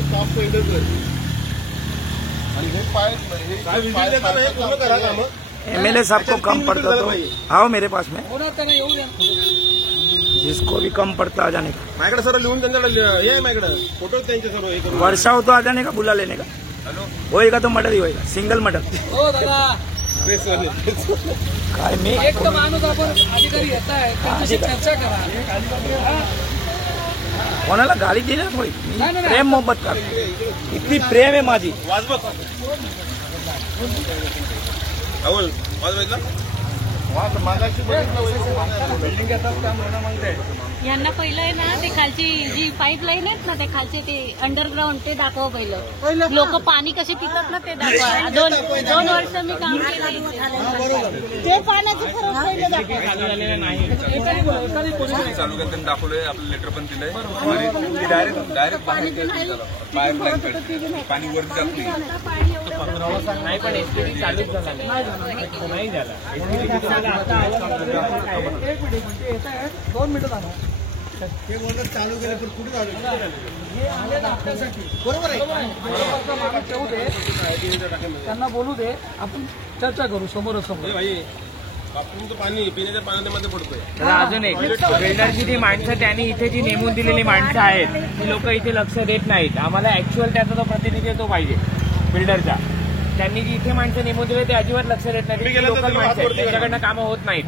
हे काम पहिलं कर आणि हे पाय पूर्ण करा काम। एमएलए साहब को कम पड़ता तो आओ मेरे पास में, जिसको भी कम पड़ता आ जाने का। माझ्याकडे सर लिहून त्यांच्याकडे हे माझ्याकडे फोटो त्यांचे सर्व हे करून वर्षा हो तो आ जाने का, बुला लेने का। होएगा तो मर्डर ही होएगा, सिंगल मर्डर। काय मी एक तर माणूस आपण अधिकारी येत आहे त्यांच्याशी चर्चा करा। कोणाला गाली दिली ना कोणी, मी प्रेम मोहब्बत करतो, इतकी प्रेम आहे माझी। राहुल मागाशी बिल्डिंग येतात काम होणं मागते। यांना पहिलं आहे ना, ते खालची जी पाईपलाईन आहेत ना, ते खालचे ते अंडरग्राऊंड ते दाखवा पहिलं। लोक पाणी कशी पितात ना ते दाखवा। दोन वर्ष मी काम केलं, ते पाण्याचं फरक पहिलं दाखवा। चालू केलं दाखवलंय, आपलं लेटर पण दिलंय आणि डायरेक्ट पाणी वरती जात नाही, पण एसटीडी चालूच झाला नाही झाला। 2 मिनिटं झालं हे बोलत चालू केलं पण कुठे चालू हे आले आपल्यासाठी, बरोबर आहे। ठेवू दे, त्यांना बोलू दे, आपण चर्चा करू समोरासमोर। भाई बाथरूमचं पाणी पिण्याच्या पाण्यामध्ये पडतोय। तर अजून एक बिल्डरची जी माणसं, त्यांनी इथे जी नेमून दिलेली माणसं आहेत ती लोक इथे लक्ष देत नाहीत। आम्हाला ऍक्च्युअल त्याचा तो प्रतिनिधी तो पाहिजे बिल्डरचा। त्यांनी जी इथे माणसं नेमून दिले ते अजिबात लक्ष देत नाहीत, लोकल माणसं आहेत, त्यांच्याकडनं कामं होत नाहीत।